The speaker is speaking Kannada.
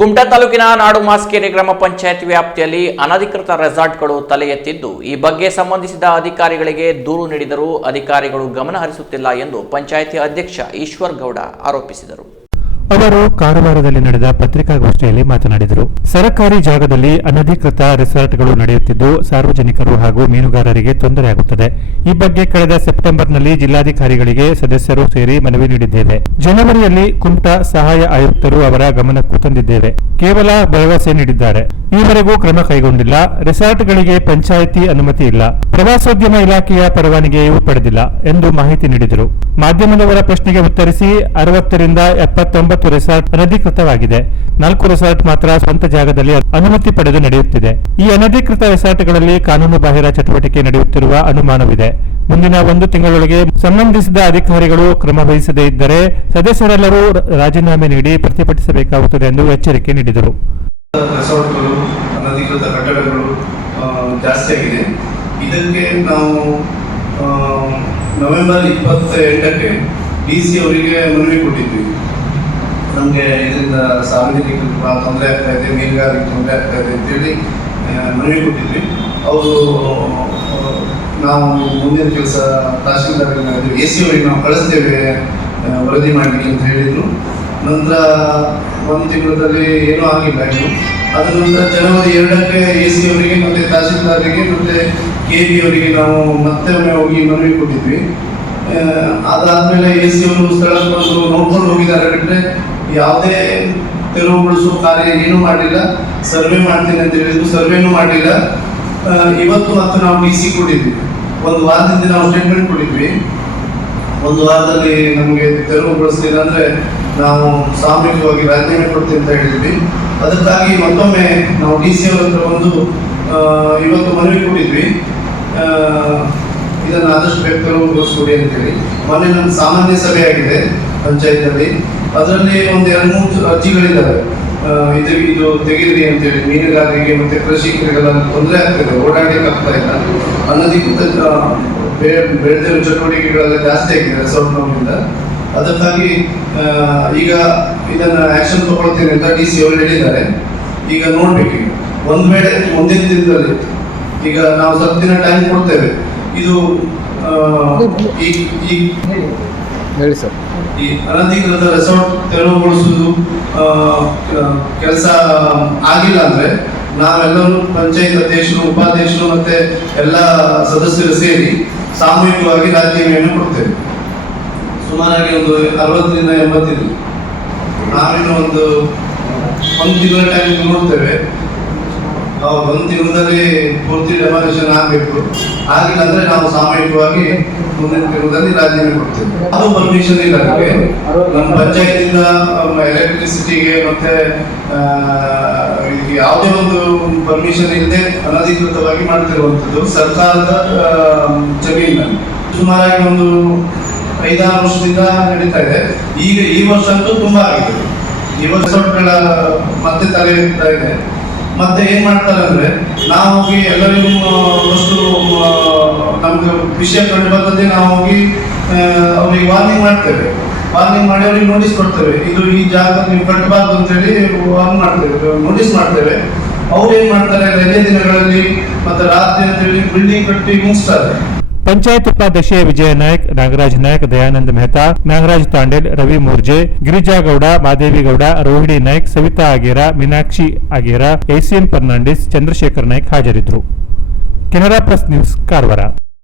ಕುಮಟಾ ತಾಲೂಕಿನ ನಾಡು ಮಾಸ್ಕೇರಿ ಗ್ರಾಮ ಪಂಚಾಯತ್ ವ್ಯಾಪ್ತಿಯಲ್ಲಿ ಅನಧಿಕೃತ ರೆಸಾರ್ಟ್ಗಳು ತಲೆ ಎತ್ತಿದ್ದು, ಈ ಬಗ್ಗೆ ಸಂಬಂಧಿಸಿದ ಅಧಿಕಾರಿಗಳಿಗೆ ದೂರು ನೀಡಿದರೂ ಅಧಿಕಾರಿಗಳು ಗಮನ ಹರಿಸುತ್ತಿಲ್ಲ ಎಂದು ಪಂಚಾಯಿತಿ ಅಧ್ಯಕ್ಷ ಈಶ್ವರ್ ಗೌಡ ಆರೋಪಿಸಿದರು. ಅವರು ಕಾರವಾರದಲ್ಲಿ ನಡೆದ ಪತ್ರಿಕಾಗೋಷ್ಠಿಯಲ್ಲಿ ಮಾತನಾಡಿದರು. ಸರ್ಕಾರಿ ಜಾಗದಲ್ಲಿ ಅನಧಿಕೃತ ರೆಸಾರ್ಟ್ಗಳು ನಡೆಯುತ್ತಿದ್ದು, ಸಾರ್ವಜನಿಕರು ಹಾಗೂ ಮೀನುಗಾರರಿಗೆ ತೊಂದರೆಯಾಗುತ್ತದೆ. ಈ ಬಗ್ಗೆ ಕಳೆದ ಸೆಪ್ಟೆಂಬರ್ನಲ್ಲಿ ಜಿಲ್ಲಾಧಿಕಾರಿಗಳಿಗೆ ಸದಸ್ಯರು ಸೇರಿ ಮನವಿ ನೀಡಿದ್ದೇವೆ. ಜನವರಿಯಲ್ಲಿ ಕುಮಟಾ ಸಹಾಯ ಆಯುಕ್ತರು ಅವರ ಗಮನಕ್ಕೂ ತಂದಿದ್ದೇವೆ. ಕೇವಲ ಭರವಸೆ ನೀಡಿದ್ದಾರೆ. ಈವರೆಗೂ ಕ್ರಮ ಕೈಗೊಂಡಿಲ್ಲ. ರೆಸಾರ್ಟ್ಗಳಿಗೆ ಪಂಚಾಯಿತಿ ಅನುಮತಿ ಇಲ್ಲ. ಪ್ರವಾಸೋದ್ಯಮ ಇಲಾಖೆಯ ಪರವಾನಗಿಯೂ ಪಡೆದಿಲ್ಲ ಎಂದು ಮಾಹಿತಿ ನೀಡಿದರು. ಮಾಧ್ಯಮದವರ ಪ್ರಶ್ನೆಗೆ ಉತ್ತರಿಸಿ ಅರವತ್ತರಿಂದ ಎಪ್ಪತ್ತೊಂಬತ್ತು ರೆಸಾರ್ಟ್ ಅನಧಿಕೃತವಾಗಿದೆ. ನಾಲ್ಕು ರೆಸಾರ್ಟ್ ಮಾತ್ರ ಸ್ವಂತ ಜಾಗದಲ್ಲಿ ಅನುಮತಿ ಪಡೆದು ನಡೆಯುತ್ತಿದೆ. ಈ ಅನಧಿಕೃತ ರೆಸಾರ್ಟ್ಗಳಲ್ಲಿ ಕಾನೂನು ಬಾಹಿರ ಚಟುವಟಿಕೆ ನಡೆಯುತ್ತಿರುವ ಅನುಮಾನವಿದೆ. ಮುಂದಿನ ಒಂದು ತಿಂಗಳೊಳಗೆ ಸಂಬಂಧಿಸಿದ ಅಧಿಕಾರಿಗಳು ಕ್ರಮ ವಹಿಸದೇ ಇದ್ದರೆ ಸದಸ್ಯರೆಲ್ಲರೂ ರಾಜೀನಾಮೆ ನೀಡಿ ಪ್ರತಿಭಟಿಸಬೇಕಾಗುತ್ತದೆ ಎಂದು ಎಚ್ಚರಿಕೆ ನೀಡಿದರು. ರೆಸಾರ್ಟ್ಗಳು ಅನಧಿಕೃತ ಕಟ್ಟಡಗಳು ಜಾಸ್ತಿ ಆಗಿದೆ. ಇದಕ್ಕೆ ನಾವು ನವೆಂಬರ್ ಇಪ್ಪತ್ತ ಎಂಟಕ್ಕೆ ಡಿ ಸಿ ಅವರಿಗೆ ಮನವಿ ಕೊಟ್ಟಿದ್ವಿ. ನಮಗೆ ಇದರಿಂದ ಸಾರ್ವಜನಿಕರಿಗೆ ಭಾಳ ತೊಂದರೆ ಆಗ್ತಾ ಇದೆ ಮೀನುಗಾರಿಕೆ ತೊಂದರೆ ಆಗ್ತಾ ಇದೆ ಅಂತೇಳಿ ಮನವಿ ಕೊಟ್ಟಿದ್ವಿ. ಅವರು, ನಾವು ಮುಂದಿನ ಕೆಲಸ ತಹಶೀಲ್ದಾರ್ ಎ ಸಿ ಅವರಿಗೆ ನಾವು ಕಳಿಸ್ತೇವೆ ವರದಿ ಮಾಡಲಿಕ್ಕೆ ಅಂತ ಹೇಳಿದರು. ನಂತರ ಒಂದು ತಿಂಗಳಲ್ಲಿ ಏನೂ ಆಗಿಲ್ಲ ಇನ್ನು ಅದರ ನಂತರ ಜನವರಿ ಎರಡಕ್ಕೆ ಎ ಸಿ ಅವರಿಗೆ ಮತ್ತೆ ತಹಸೀಲ್ದಾರರಿಗೆ ಮತ್ತು ಕೆ ಬಿ ಅವರಿಗೆ ನಾವು ಮತ್ತೆ ಹೋಗಿ ಮನವಿ ಕೊಟ್ಟಿದ್ವಿ. ಅದಾದ್ಮೇಲೆ ಎ ಸಿ ಅವರು ಸ್ಥಳಕ್ಕೆ ಬಂದು ನೋಡ್ಕೊಂಡು ಹೋಗಿದ್ದಾರೆ ಬಿಟ್ಟರೆ ಯಾವುದೇ ತೆರವುಗೊಳಿಸುವ ಕಾರ್ಯ ಏನೂ ಮಾಡಲಿಲ್ಲ ಸರ್ವೆ ಮಾಡ್ತೀನಿ ಅಂತ ಹೇಳಿದ್ರು, ಸರ್ವೆನೂ ಮಾಡಲಿಲ್ಲ ಇವತ್ತು ಮತ್ತು ನಾವು ಡಿ ಸಿ ಕೊಟ್ಟಿದ್ವಿ. ಒಂದು ವಾರದಿಂದ ನಾವು ಸ್ಟೇಟ್ಮೆಂಟ್ ಕೊಟ್ಟಿದ್ವಿ. ಒಂದು ವಾರದಲ್ಲಿ ನಮಗೆ ತೆರವುಗೊಳಿಸಲಿಲ್ಲ ಅಂದ್ರೆ ನಾವು ಸಾಮೂಹಿಕವಾಗಿ ರಾಜೀನಾಮೆ ಕೊಡ್ತೀವಿ ಅಂತ ಹೇಳಿದ್ವಿ. ಅದಕ್ಕಾಗಿ ಮತ್ತೊಮ್ಮೆ ನಾವು ಡಿ ಸಿ ಅವರ ಒಂದು ಇವತ್ತು ಮನವಿ ಕೊಟ್ಟಿದ್ವಿ. ಇದನ್ನು ಆದಷ್ಟು ಬೇಗ ತೆರವುಗೊಳಿಸ್ಕೊಡಿ ಅಂತೇಳಿ. ಮೊನ್ನೆ ನಮ್ಮ ಸಾಮಾನ್ಯ ಸಭೆ ಆಗಿದೆ ಪಂಚಾಯತ್ನಲ್ಲಿ. ಅದರಲ್ಲಿ ಒಂದು ಎರಡು ಮೂರು ಅರ್ಜಿಗಳಿದ್ದಾವೆ ಇದು ಇದು ತೆಗೀರಿ ಅಂತೇಳಿ. ಮೀನುಗಾರರಿಗೆ ಮತ್ತೆ ಕೃಷಿಕರಿಗೆಲ್ಲ ತೊಂದರೆ ಆಗ್ತದೆ, ಓಡಾಡಲಿಕ್ಕೆ ಆಗ್ತಾ ಇಲ್ಲ. ಅನಧಿಕೃತ ಬೆಳೆದಿರೋ ಚಟುವಟಿಕೆಗಳೆಲ್ಲ ಜಾಸ್ತಿ ಆಗಿದೆ ರೆಸಾರ್ಟ್ನವರಿಂದ ಅದಕ್ಕಾಗಿ ಆ, ಈಗ ಇದನ್ನ ಆಕ್ಷನ್ ತಗೊಳ್ತೀನಿ ಅಂತ ಡಿ ಸಿ ಅವರು ಹೇಳಿದ್ದಾರೆ. ಈಗ ನೋಡ್ಬೇಕು. ಒಂದು ವೇಳೆ ಒಂದೇ ದಿನದಲ್ಲಿ ಈಗ ನಾವು ಸ್ವಲ್ಪ ದಿನ ಟೈಮ್ ಕೊಡ್ತೇವೆ. ಇದು ಆ, ಈ ಈ ಹೇಳಿ ಸರ್. ಈ ಅನಧಿಕೃತ ರೆಸಾರ್ಟ್ ತೆರವುಗೊಳಿಸುವುದು ಕೆಲಸ ಆಗಿಲ್ಲ ಅಂದ್ರೆ ನಾವೆಲ್ಲರೂ ಪಂಚಾಯತ್ ಅಧ್ಯಕ್ಷರು ಉಪಾಧ್ಯಕ್ಷರು ಮತ್ತೆ ಎಲ್ಲ ಸದಸ್ಯರು ಸೇರಿ ಸಾಮೂಹಿಕವಾಗಿ ರಾಜೀನಾಮೆಯನ್ನು ಕೊಡ್ತೇವೆ ಸುಮಾರಾಗಿ ಒಂದು ಅರವತ್ತರಿಂದ ಎಂಬತ್ತಿದೆ. ನಾವಿನ ಒಂದು ಒಂದು ತಿಂಗಳ ಟೈಮ್ ನೋಡ್ತೇವೆ. ಹೌದು ಒಂದು ತಿಂಗಳಲ್ಲಿ ಪೂರ್ತಿ ಡೆಮಾರೇಷನ್ ಆಗಬೇಕು. ಆಗಿಲ್ಲ ಅಂದ್ರೆ ನಾವು ಸಾಮೂಹಿಕವಾಗಿ ಮುಂದಿನ ತಿಂಗಳಲ್ಲಿ ರಾಜೀನಾಮೆ ಕೊಡ್ತೇವೆ. ಅದು ಪರ್ಮಿಷನ್ ಇಲ್ಲ ನಮಗೆ. ನಮ್ಮ ಪಂಚಾಯತಿಂದ ಎಲೆಕ್ಟ್ರಿಸಿಟಿಗೆ ಮತ್ತೆ ಯಾವುದೇ ಒಂದು ಪರ್ಮಿಷನ್ ಇಲ್ಲದೆ ಅನಧಿಕೃತವಾಗಿ ಮಾಡ್ತಿರುವಂಥದ್ದು ಸರ್ಕಾರದ ಆ, ಜಮೀನಲ್ಲಿ ಸುಮಾರಾಗಿ ಒಂದು ಐದಾರು ವರ್ಷದಿಂದ ನಡೀತಾ ಇದೆ. ಈಗ ಈ ವರ್ಷ ಅಂತೂ ತುಂಬಾ ಆಗಿದೆ. ಈ ವರ್ಷ ಮತ್ತೆ ತಲೆ ಎತ್ತಾ ಇದೆ. ಮತ್ತೆ ಏನ್ ಮಾಡ್ತಾರೆ ಅಂದ್ರೆ, ನಾವು ಹೋಗಿ ಎಲ್ಲರಿಗೂ ಅಷ್ಟು ನಮ್ಗೆ ವಿಷಯ ಕಂಡು ಬಂದದ್ದೇ ನಾವು ಹೋಗಿ ಅವ್ರಿಗೆ ವಾರ್ನಿಂಗ್ ಮಾಡ್ತೇವೆ. ವಾರ್ನಿಂಗ್ ಮಾಡಿ ಅವ್ರಿಗೆ ನೋಟಿಸ್ ಕೊಡ್ತೇವೆ. ಇದು ಈ ಜಾಗ ನೀವು ಕಟ್ಟಬಾರ್ದು ಅಂತೇಳಿ ವಾರ್ನ್ ಮಾಡ್ತೇವೆ. ನೋಟಿಸ್ ಮಾಡ್ತೇವೆ. ಅವ್ರು ಏನ್ ಮಾಡ್ತಾರೆ ರಜೆ ದಿನಗಳಲ್ಲಿ ಮತ್ತೆ ರಾತ್ರಿ ಅಂತೇಳಿ ಬಿಲ್ಡಿಂಗ್ ಕಟ್ಟಿ ಮುಗಿಸ್ತಾರೆ. ಪಂಚಾಯತ್ ಉಪಾಧ್ಯಕ್ಷೆ ವಿಜಯ ನಾಯಕ್, ನಾಗರಾಜ್ ನಾಯಕ್, ದಯಾನಂದ ಮೆಹ್ತಾ, ನಾಗರಾಜ್ ತಾಂಡೇಲ್, ರವಿ ಮೂರ್ಜೆ, ಗಿರಿಜಾಗೌಡ, ಮಾದೇವಿಗೌಡ, ರೋಹಿಣಿ ನಾಯಕ್, ಸವಿತಾ ಆಗೇರ, ಮೀನಾಕ್ಷಿ ಆಗೇರ ಎಸಿಎನ್ ಫರ್ನಾಂಡಿಸ್, ಚಂದ್ರಶೇಖರ್ ನಾಯ್ಕ್ ಹಾಜರಿದ್ದರು. Canara press news, Karwar.